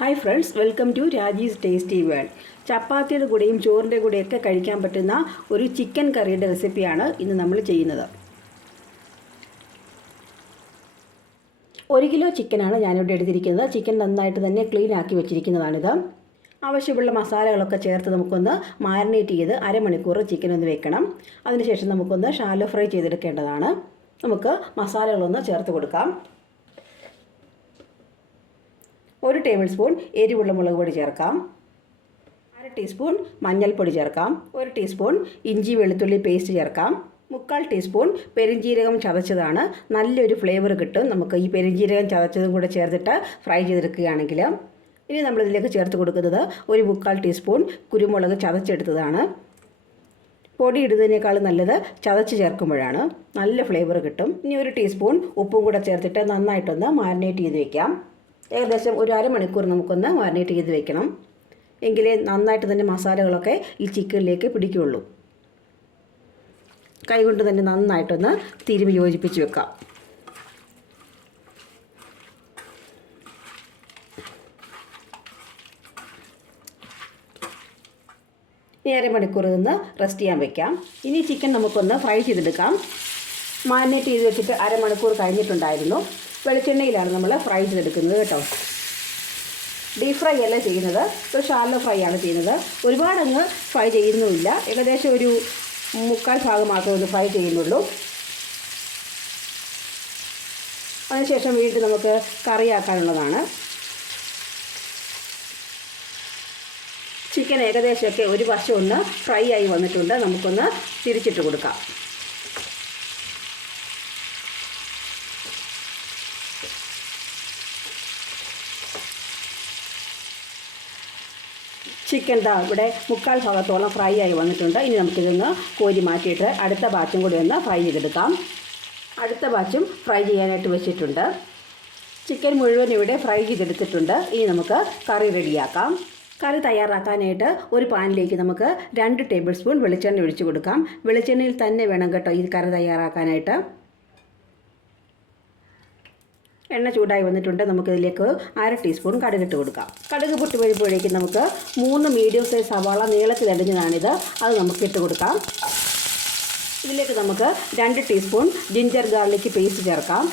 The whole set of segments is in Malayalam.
Hi friends, welcome to Raji's tasty world. ചപ്പാത്തിയുടെ കൂടെയും ചോറിൻ്റെ കൂടെയൊക്കെ കഴിക്കാൻ പറ്റുന്ന ഒരു ചിക്കൻ കറിയുടെ റെസിപ്പിയാണ് ഇന്ന് നമ്മൾ ചെയ്യുന്നത്. 1 കിലോ ചിക്കനാണ് ഞാനിവിടെ എടുത്തിരിക്കുന്നത്. ചിക്കൻ നന്നായിട്ട് തന്നെ ക്ലീൻ ആക്കി വെച്ചിരിക്കുന്നതാണിത്. ആവശ്യമുള്ള മസാലകളൊക്കെ ചേർത്ത് നമുക്കൊന്ന് മാരിനേറ്റ് ചെയ്ത് അരമണിക്കൂർ ചിക്കൻ ഒന്ന് വെക്കണം. അതിനുശേഷം നമുക്കൊന്ന് ഷാലോ ഫ്രൈ ചെയ്തെടുക്കേണ്ടതാണ്. നമുക്ക് മസാലകളൊന്ന് ചേർത്ത് കൊടുക്കാം. 1 ടേബിൾ സ്പൂൺ എരിവുള്ള മുളക് പൊടി ചേർക്കാം. 1/2 ടീസ്പൂൺ മഞ്ഞൾപ്പൊടി ചേർക്കാം. 1 ടീസ്പൂൺ ഇഞ്ചി വെളുത്തുള്ളി പേസ്റ്റ് ചേർക്കാം. 3/4 ടീസ്പൂൺ പെരുംജീരകം ചതച്ചതാണ്. നല്ലൊരു ഫ്ലേവർ കിട്ടും നമുക്ക് ഈ പെരുംജീരകം ചതച്ചതും കൂടെ ചേർത്തിട്ട് ഫ്രൈ ചെയ്തെടുക്കുകയാണെങ്കിൽ. ഇനി നമ്മളിതിലേക്ക് ചേർത്ത് കൊടുക്കുന്നത് 1/4 ടീസ്പൂൺ കുരുമുളക് ചതച്ചെടുത്തതാണ്. പൊടി ഇടുന്നതിനേക്കാളും നല്ലത് ചതച്ച് ചേർക്കുമ്പോഴാണ്, നല്ല ഫ്ലേവർ കിട്ടും. ഇനി 1 ടീസ്പൂൺ ഉപ്പും കൂടെ ചേർത്തിട്ട് നന്നായിട്ടൊന്ന് മാരിനേറ്റ് ചെയ്ത് വയ്ക്കാം. ഏകദേശം ഒരു അരമണിക്കൂർ നമുക്കൊന്ന് മാരിനേറ്റ് ചെയ്ത് വെക്കണം. എങ്കിലേ നന്നായിട്ട് തന്നെ മസാലകളൊക്കെ ഈ ചിക്കനിലേക്ക് പിടിക്കുകയുള്ളൂ. കൈകൊണ്ട് തന്നെ നന്നായിട്ടൊന്ന് തിരുമ്മി യോജിപ്പിച്ച് വെക്കാം. ഇനി അരമണിക്കൂർ നിന്ന് റെസ്റ്റ് ചെയ്യാൻ വെക്കാം. ഇനി ചിക്കൻ നമുക്കൊന്ന് ഫ്രൈ ചെയ്തെടുക്കാം. മാരിനേറ്റ് ചെയ്ത് വെച്ചിട്ട് അരമണിക്കൂർ കഴിഞ്ഞിട്ടുണ്ടായിരുന്നു. വെളിച്ചെണ്ണയിലാണ് നമ്മൾ ഫ്രൈ ചെയ്തെടുക്കുന്നത് കേട്ടോ. ഡീപ് ഫ്രൈ അല്ല ചെയ്യുന്നത്, ഒരു ഷാലോ ഫ്രൈ ആണ് ചെയ്യുന്നത്. ഒരുപാടങ്ങ് ഫ്രൈ ചെയ്യുന്നുമില്ല, ഏകദേശം ഒരു 3/4 ഭാഗം മാത്രമേ ഒന്ന് ഫ്രൈ ചെയ്യുന്നുള്ളൂ. അതിനുശേഷം വീണ്ടും നമുക്ക് കറിയാക്കാനുള്ളതാണ്. ചിക്കൻ ഏകദേശമൊക്കെ ഒരു വശം ഒന്ന് ഫ്രൈ ആയി വന്നിട്ടുണ്ട്. നമുക്കൊന്ന് തിരിച്ചിട്ട് കൊടുക്കാം. ചിക്കൻ ഇവിടെ 3/4 ഭാഗത്തോളം ഫ്രൈ ആയി വന്നിട്ടുണ്ട്. ഇനി നമുക്കിതൊന്ന് കോരി മാറ്റിയിട്ട് അടുത്ത ബാച്ചും കൂടി ഒന്ന് ഫ്രൈ ചെയ്തെടുക്കാം. അടുത്ത ബാച്ചും ഫ്രൈ ചെയ്യാനായിട്ട് വെച്ചിട്ടുണ്ട്. ചിക്കൻ മുഴുവൻ ഇവിടെ ഫ്രൈ ചെയ്തെടുത്തിട്ടുണ്ട്. ഇനി നമുക്ക് കറി റെഡിയാക്കാം. കറി തയ്യാറാക്കാനായിട്ട് ഒരു പാനിലേക്ക് നമുക്ക് 2 ടേബിൾ സ്പൂൺ വെളിച്ചെണ്ണ ഒഴിച്ച് കൊടുക്കാം. വെളിച്ചെണ്ണയിൽ തന്നെ വേണം കേട്ടോ ഈ കറി തയ്യാറാക്കാനായിട്ട്. എണ്ണ ചൂടായി വന്നിട്ടുണ്ട്. നമുക്കിതിലേക്ക് 1/2 ടീസ്പൂൺ കടുകിട്ട് കൊടുക്കാം. കടുക് പൊട്ടി വരുമ്പോഴേക്കും നമുക്ക് 3 മീഡിയം സൈസ് സവാള നീളത്തിലരിഞ്ഞതാണിത്, അത് നമുക്ക് ഇട്ട് കൊടുക്കാം. ഇതിലേക്ക് നമുക്ക് 2 ടീസ്പൂൺ ജിഞ്ചർ ഗാർലിക് പേസ്റ്റ് ചേർക്കാം.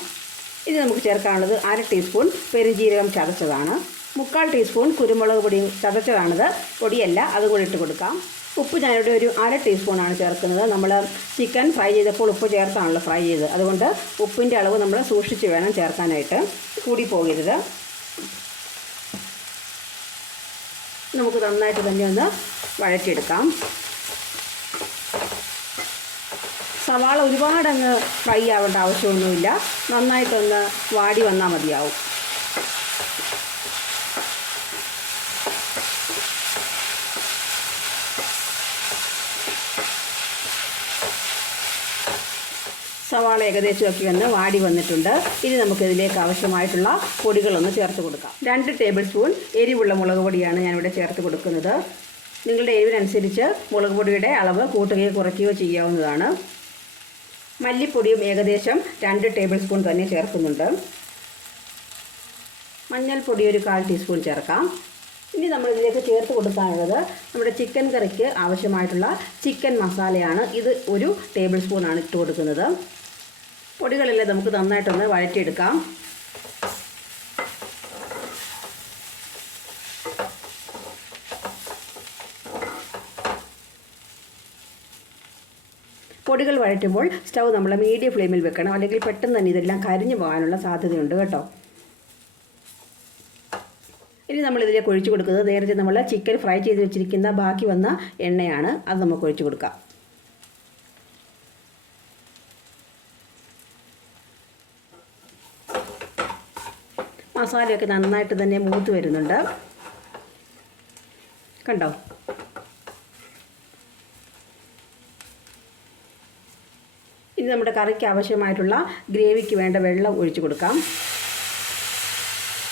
ഇത് നമുക്ക് ചേർക്കാനുള്ളത് 1/2 ടീസ്പൂൺ പെരുംജീരകം ചതച്ചതാണ്. 3/4 ടീസ്പൂൺ കുരുമുളക് പൊടി ചതച്ചതാണിത്, പൊടിയല്ല, അതും കൂടി ഇട്ട് കൊടുക്കാം. ഉപ്പ് ഞാനിവിടെ ഒരു 1/2 ടീസ്പൂണാണ് ചേർക്കുന്നത്. നമ്മൾ ചിക്കൻ ഫ്രൈ ചെയ്തപ്പോൾ ഉപ്പ് ചേർത്താണല്ലോ ഫ്രൈ ചെയ്തത്, അതുകൊണ്ട് ഉപ്പിൻ്റെ അളവ് നമ്മൾ സൂക്ഷിച്ച് വേണം ചേർക്കാനായിട്ട്, കൂടി പോകരുത്. നമുക്ക് നന്നായിട്ട് തന്നെ ഒന്ന് വഴറ്റിയെടുക്കാം. സവാള ഒരുപാടങ്ങ് ഫ്രൈ ആവേണ്ട ആവശ്യമൊന്നുമില്ല, നന്നായിട്ടൊന്ന് വാടി വന്നാൽ മതിയാവും. സവാള ഏകദേശമൊക്കെ ഒന്ന് വാടി വന്നിട്ടുണ്ട്. ഇനി നമുക്കിതിലേക്ക് ആവശ്യമായിട്ടുള്ള പൊടികളൊന്ന് ചേർത്ത് കൊടുക്കാം. 2 ടേബിൾ സ്പൂൺ എരിവുള്ള മുളക് പൊടിയാണ് ഞാനിവിടെ ചേർത്ത് കൊടുക്കുന്നത്. നിങ്ങളുടെ എരിവിനനുസരിച്ച് മുളക് പൊടിയുടെ അളവ് കൂട്ടുകയോ കുറയ്ക്കുകയോ ചെയ്യാവുന്നതാണ്. മല്ലിപ്പൊടിയും ഏകദേശം 2 ടേബിൾ സ്പൂൺ തന്നെ ചേർക്കുന്നുണ്ട്. മഞ്ഞൾപ്പൊടി ഒരു 1/4 ടീസ്പൂൺ ചേർക്കാം. ഇനി നമ്മളിതിലേക്ക് ചേർത്ത് കൊടുക്കാനുള്ളത് നമ്മുടെ ചിക്കൻ കറിക്ക് ആവശ്യമായിട്ടുള്ള ചിക്കൻ മസാലയാണ്. ഇത് 1 ടേബിൾ സ്പൂണാണ് ഇട്ട് കൊടുക്കുന്നത്. പൊടികളെല്ലാം നമുക്ക് നന്നായിട്ടൊന്ന് വഴറ്റിയെടുക്കാം. പൊടികൾ വഴറ്റുമ്പോൾ സ്റ്റൗ നമ്മൾ മീഡിയം ഫ്ലെയിമിൽ വെക്കണം, അല്ലെങ്കിൽ പെട്ടെന്ന് തന്നെ ഇതെല്ലാം കരിഞ്ഞു പോകാനുള്ള സാധ്യതയുണ്ട് കേട്ടോ. ഇനി നമ്മളിതിലേക്ക് ഒഴിച്ചു കൊടുക്കുന്നത് നേരത്തെ നമ്മൾ ചിക്കൻ ഫ്രൈ ചെയ്ത് വെച്ചിരിക്കുന്ന ബാക്കി വന്ന എണ്ണയാണ്. അത് നമുക്ക് ഒഴിച്ചു കൊടുക്കാം. മസാലയൊക്കെ നന്നായിട്ട് തന്നെ മൂത്ത് വരുന്നുണ്ട്, കണ്ടോ. ഇനി നമ്മുടെ കറിക്ക് ആവശ്യമായിട്ടുള്ള ഗ്രേവിക്ക് വേണ്ട വെള്ളം ഒഴിച്ചു കൊടുക്കാം.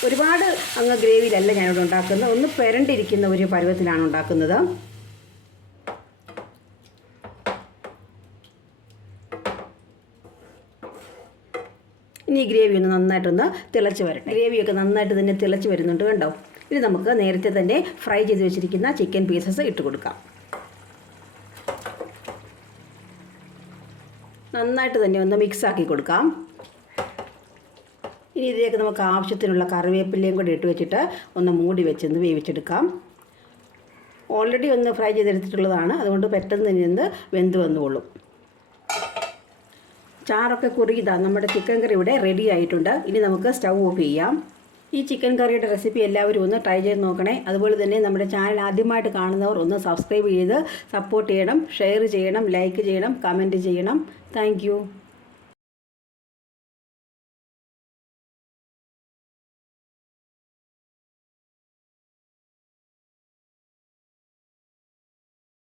ഒരുപാട് അങ്ങ് ഗ്രേവിയിലല്ല ഞാനിവിടെ ഉണ്ടാക്കുന്നത്, ഒന്ന് പെരണ്ടിരിക്കുന്ന ഒരു പരുവത്തിലാണ് ഉണ്ടാക്കുന്നത്. ഇനി ഗ്രേവി ഒന്ന് നന്നായിട്ടൊന്ന് തിളച്ച് വരട്ടെ. ഗ്രേവിയൊക്കെ നന്നായിട്ട് തന്നെ തിളച്ച് വരുന്നുണ്ട്, കണ്ടോ. ഇനി നമുക്ക് നേരത്തെ തന്നെ ഫ്രൈ ചെയ്ത് വെച്ചിരിക്കുന്ന ചിക്കൻ പീസസ് ഇട്ട് കൊടുക്കാം. നന്നായിട്ട് തന്നെ ഒന്ന് മിക്സാക്കി കൊടുക്കാം. ഇനി ഇതിലേക്ക് നമുക്ക് ആവശ്യത്തിനുള്ള കറിവേപ്പിലയും കൂടി ഇട്ട് വെച്ചിട്ട് ഒന്ന് മൂടി വെച്ചൊന്ന് വേവിച്ചെടുക്കാം. ഓൾറെഡി ഒന്ന് ഫ്രൈ ചെയ്തെടുത്തിട്ടുള്ളതാണ്, അതുകൊണ്ട് പെട്ടെന്ന് തന്നെ ഒന്ന് വെന്ത് വന്നുകൊള്ളും. ചാറൊക്കെ കുറുകിയതാണ്. നമ്മുടെ ചിക്കൻ കറി ഇവിടെ റെഡി ആയിട്ടുണ്ട്. ഇനി നമുക്ക് സ്റ്റൗ ഓഫ് ചെയ്യാം. ഈ ചിക്കൻ കറിയുടെ റെസിപ്പി എല്ലാവരും ഒന്ന് ട്രൈ ചെയ്ത് നോക്കണേ. അതുപോലെ തന്നെ നമ്മുടെ ചാനൽ ആദ്യമായിട്ട് കാണുന്നവർ ഒന്ന് സബ്സ്ക്രൈബ് ചെയ്ത് സപ്പോർട്ട് ചെയ്യണം, ഷെയർ ചെയ്യണം, ലൈക്ക് ചെയ്യണം, കമൻറ്റ് ചെയ്യണം. താങ്ക്